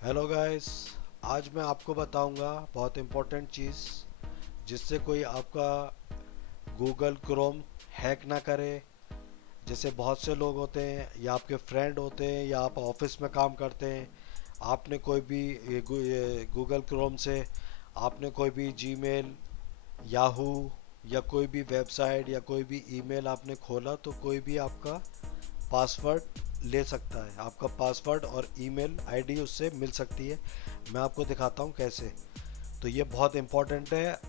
Hello guys. आज मैं आपको बताऊंगा बहुत इम्पोर्टेंट चीज़ जिससे कोई आपका गूगल क्रोम हैक ना करे। जैसे बहुत से लोग होते हैं या आपके फ्रेंड होते हैं या आप ऑफिस में काम करते हैं। आपने कोई भी ये गूगल क्रोम से आपने कोई भी जीमेल, याहू या कोई भी वेबसाइट या कोई भी ईमेल आपने खोला तो कोई भी आपका पासवर्ड ले सकता है। आपका पासवर्ड और ईमेल आईडी उससे मिल सकती है। मैं आपको दिखाता हूँ कैसे। तो ये बहुत इम्पोर्टेंट है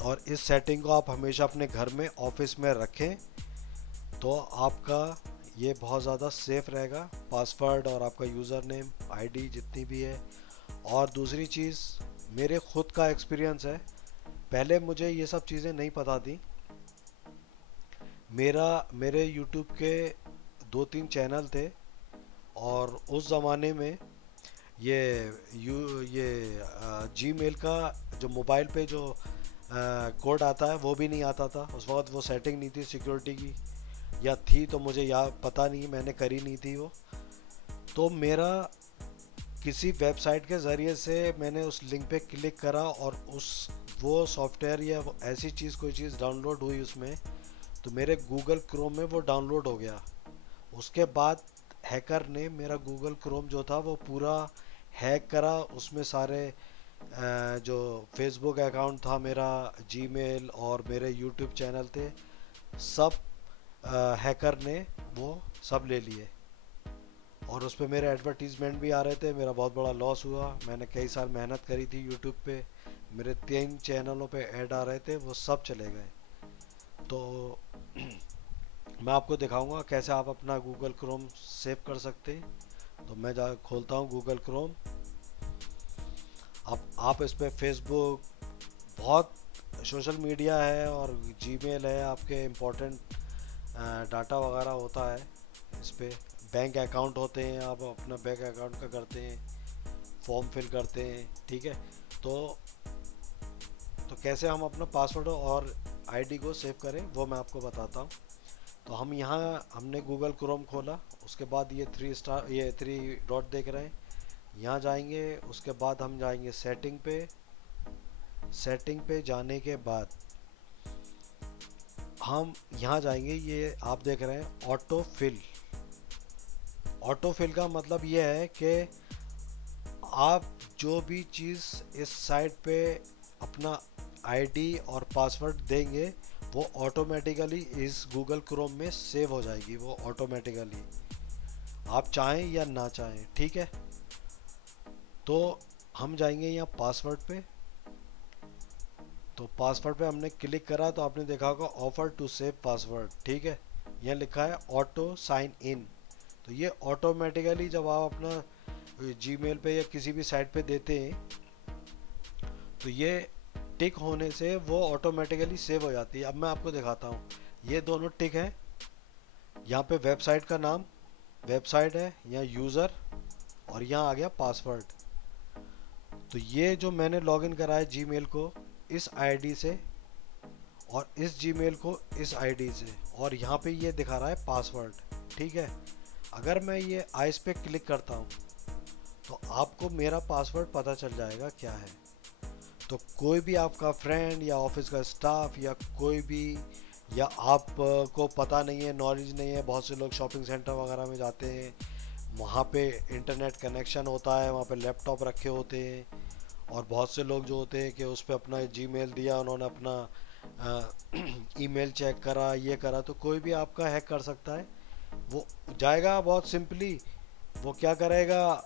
और इस सेटिंग को आप हमेशा अपने घर में, ऑफिस में रखें तो आपका ये बहुत ज़्यादा सेफ रहेगा। पासवर्ड और आपका यूज़र नेम, आईडी जितनी भी है। और दूसरी चीज़, मेरे खुद का एक्सपीरियंस है। पहले मुझे ये सब चीज़ें नहीं पता थी। मेरे यूट्यूब के 2-3 चैनल थे और उस ज़माने में ये ये जीमेल का जो मोबाइल पे जो कोड आता है वो भी नहीं आता था। उस वक्त वो सेटिंग नहीं थी सिक्योरिटी की, या थी तो मुझे याद पता नहीं, मैंने करी नहीं थी वो। तो मेरा किसी वेबसाइट के ज़रिए से मैंने उस लिंक पे क्लिक करा और उस वो सॉफ्टवेयर या वो ऐसी चीज़, कोई चीज़ डाउनलोड हुई उसमें, तो मेरे गूगल क्रोम में वो डाउनलोड हो गया। उसके बाद हैकर ने मेरा गूगल क्रोम जो था वो पूरा हैक करा। उसमें सारे जो फेसबुक अकाउंट था मेरा, जीमेल और मेरे यूट्यूब चैनल थे, सब हैकर ने वो सब ले लिए। और उस पर मेरे एडवर्टीज़मेंट भी आ रहे थे। मेरा बहुत बड़ा लॉस हुआ। मैंने कई साल मेहनत करी थी यूट्यूब पे, मेरे 3 चैनलों पे ऐड आ रहे थे, वो सब चले गए। तो मैं आपको दिखाऊंगा कैसे आप अपना गूगल क्रोम सेव कर सकते हैं। तो मैं जा खोलता हूँ गूगल क्रोम। अब आप इस पर फेसबुक, बहुत सोशल मीडिया है और जीमेल है, आपके इम्पोर्टेंट डाटा वगैरह होता है इस पे। बैंक अकाउंट होते हैं, आप अपना बैंक अकाउंट का करते हैं, फॉर्म फिल करते हैं, ठीक है। तो कैसे हम अपना पासवर्ड और आईडी को सेव करें वो मैं आपको बताता हूँ। तो हम यहाँ, हमने गूगल क्रोम खोला, उसके बाद ये 3 स्टार, ये 3 डॉट देख रहे हैं, यहाँ जाएंगे। उसके बाद हम जाएंगे सेटिंग पे। सेटिंग पे जाने के बाद हम यहाँ जाएंगे, ये आप देख रहे हैं ऑटो फिल। ऑटो फिल का मतलब ये है कि आप जो भी चीज़ इस साइट पे अपना आईडी और पासवर्ड देंगे वो ऑटोमेटिकली इस गूगल क्रोम में सेव हो जाएगी, वो ऑटोमेटिकली, आप चाहें या ना चाहें, ठीक है। तो हम जाएंगे यहाँ पासवर्ड पे। तो पासवर्ड पे हमने क्लिक करा तो आपने देखा होगा ऑफर टू सेव पासवर्ड, ठीक है। यहाँ लिखा है ऑटो साइन इन। तो ये ऑटोमेटिकली जब आप अपना जीमेल पे या किसी भी साइट पे देते हैं तो ये टिक होने से वो ऑटोमेटिकली सेव हो जाती है। अब मैं आपको दिखाता हूँ। ये दोनों टिक हैं। यहाँ पे वेबसाइट का नाम, वेबसाइट है, यहाँ यूज़र, और यहाँ आ गया पासवर्ड। तो ये जो मैंने लॉगिन करा है जीमेल को इस आईडी से और इस जीमेल को इस आईडी से, और यहाँ पे ये दिखा रहा है पासवर्ड, ठीक है। अगर मैं ये आइस पे क्लिक करता हूँ तो आपको मेरा पासवर्ड पता चल जाएगा क्या है। तो कोई भी आपका फ्रेंड या ऑफिस का स्टाफ या कोई भी, या आप को पता नहीं है, नॉलेज नहीं है, बहुत से लोग शॉपिंग सेंटर वगैरह में जाते हैं, वहाँ पे इंटरनेट कनेक्शन होता है, वहाँ पे लैपटॉप रखे होते हैं, और बहुत से लोग जो होते हैं कि उस पर अपना जीमेल दिया, उन्होंने अपना ईमेल चेक करा, ये करा, तो कोई भी आपका हैक कर सकता है। वो जाएगा बहुत सिंपली, वो क्या करेगा,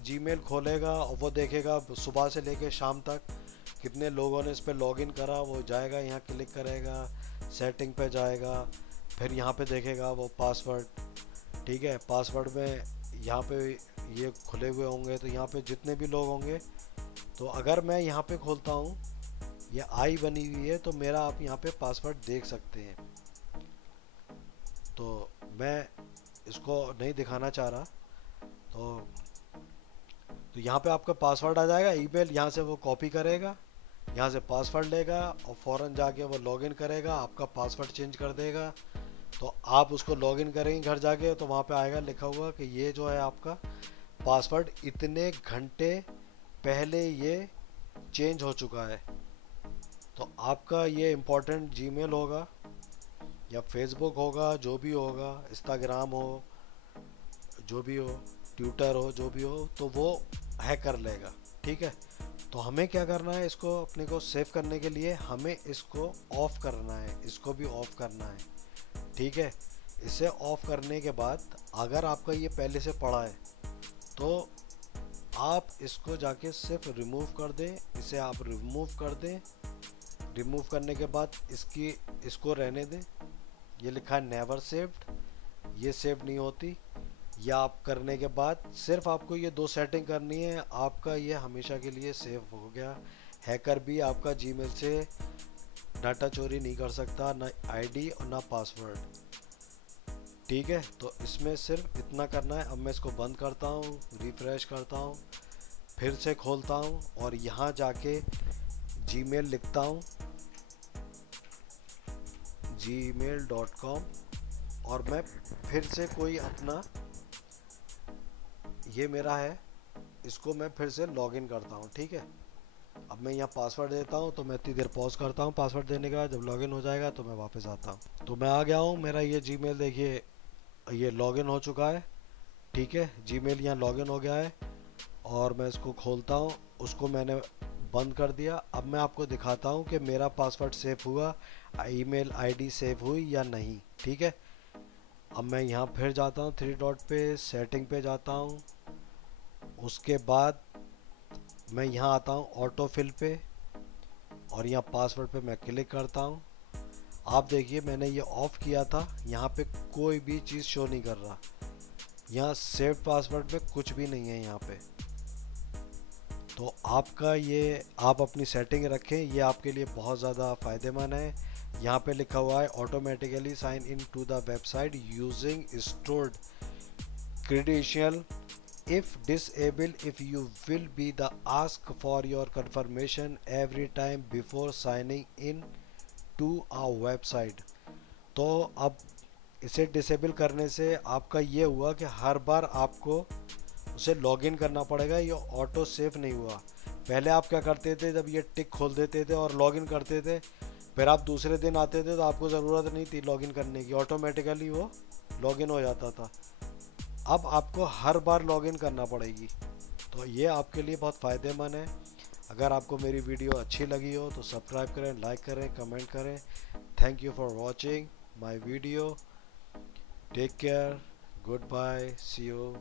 जीमेल खोलेगा और वो देखेगा सुबह से लेके शाम तक कितने लोगों ने इस पर लॉगिन करा। वो जाएगा, यहाँ क्लिक करेगा, सेटिंग पे जाएगा, फिर यहाँ पे देखेगा वो पासवर्ड, ठीक है। पासवर्ड में यहाँ पे ये खुले हुए होंगे, तो यहाँ पे जितने भी लोग होंगे, तो अगर मैं यहाँ पे खोलता हूँ, ये आई बनी हुई है, तो मेरा आप यहाँ पे पासवर्ड देख सकते हैं। तो मैं इसको नहीं दिखाना चाह रहा। तो यहाँ पे आपका पासवर्ड आ जाएगा, ईमेल यहाँ से वो कॉपी करेगा, यहाँ से पासवर्ड लेगा और फ़ौरन जाके वो लॉगिन करेगा, आपका पासवर्ड चेंज कर देगा। तो आप उसको लॉगिन करेंगे घर जाके तो वहाँ पे आएगा लिखा हुआ कि ये जो है आपका पासवर्ड इतने घंटे पहले ये चेंज हो चुका है। तो आपका ये इम्पोर्टेंट जीमेल होगा या फेसबुक होगा, जो भी होगा, इंस्टाग्राम हो, जो भी हो, ट्विटर हो, जो भी हो, तो वो हैक कर लेगा। ठीक है, तो हमें क्या करना है, इसको अपने को सेव करने के लिए हमें इसको ऑफ करना है, इसको भी ऑफ करना है। ठीक है, इसे ऑफ करने के बाद अगर आपका ये पहले से पड़ा है तो आप इसको जाके सिर्फ रिमूव कर दें, इसे आप रिमूव कर दें। रिमूव करने के बाद इसको रहने दें। ये लिखा है नेवर सेव्ड, ये सेव नहीं होती। या आप करने के बाद सिर्फ आपको ये दो सेटिंग करनी है, आपका ये हमेशा के लिए सेव हो गया। हैकर भी आपका जीमेल से डाटा चोरी नहीं कर सकता, ना आईडी और ना पासवर्ड। ठीक है, तो इसमें सिर्फ इतना करना है। अब मैं इसको बंद करता हूँ, रिफ्रेश करता हूँ, फिर से खोलता हूँ और यहाँ जाके जीमेल लिखता हूँ gmail.com और मैं फिर से कोई अपना, ये मेरा है, इसको मैं फिर से लॉगिन करता हूँ। ठीक है, अब मैं यहाँ पासवर्ड देता हूँ, तो मैं इतनी देर पॉज करता हूँ। पासवर्ड देने के बाद जब लॉगिन हो जाएगा तो मैं वापस आता हूँ। तो मैं आ गया हूँ, मेरा ये जीमेल देखिए ये लॉगिन हो चुका है। ठीक है, जीमेल यहाँ लॉगिन हो गया है और मैं इसको खोलता हूँ, उसको मैंने बंद कर दिया। अब मैं आपको दिखाता हूँ कि मेरा पासवर्ड सेव हुआ, ईमेल आईडी सेव हुई या नहीं। ठीक है, अब मैं यहाँ फिर जाता हूँ, थ्री डॉट पे सेटिंग पे जाता हूँ। उसके बाद मैं यहाँ आता हूँ ऑटो फिल पे और यहाँ पासवर्ड पे मैं क्लिक करता हूँ। आप देखिए मैंने ये ऑफ किया था, यहाँ पे कोई भी चीज़ शो नहीं कर रहा। यहाँ सेव पासवर्ड में कुछ भी नहीं है यहाँ पे। तो आपका ये आप अपनी सेटिंग रखें, ये आपके लिए बहुत ज़्यादा फ़ायदेमंद है। यहाँ पे लिखा हुआ है automatically sign in to the website using stored credential if disable, if you will be the ask for your confirmation every time before signing in to a website। तो अब इसे डिसेबल करने से आपका ये हुआ कि हर बार आपको उसे लॉगिन करना पड़ेगा, ये ऑटो सेव नहीं हुआ। पहले आप क्या करते थे, जब ये टिक खोल देते थे और लॉगिन करते थे, फिर आप दूसरे दिन आते थे तो आपको ज़रूरत नहीं थी लॉगिन करने की, ऑटोमेटिकली वो लॉगिन हो जाता था। अब आपको हर बार लॉगिन करना पड़ेगी। तो ये आपके लिए बहुत फ़ायदेमंद है। अगर आपको मेरी वीडियो अच्छी लगी हो तो सब्सक्राइब करें, लाइक करें, कमेंट करें। Thank you for watching my video. Take care, good bye, see you.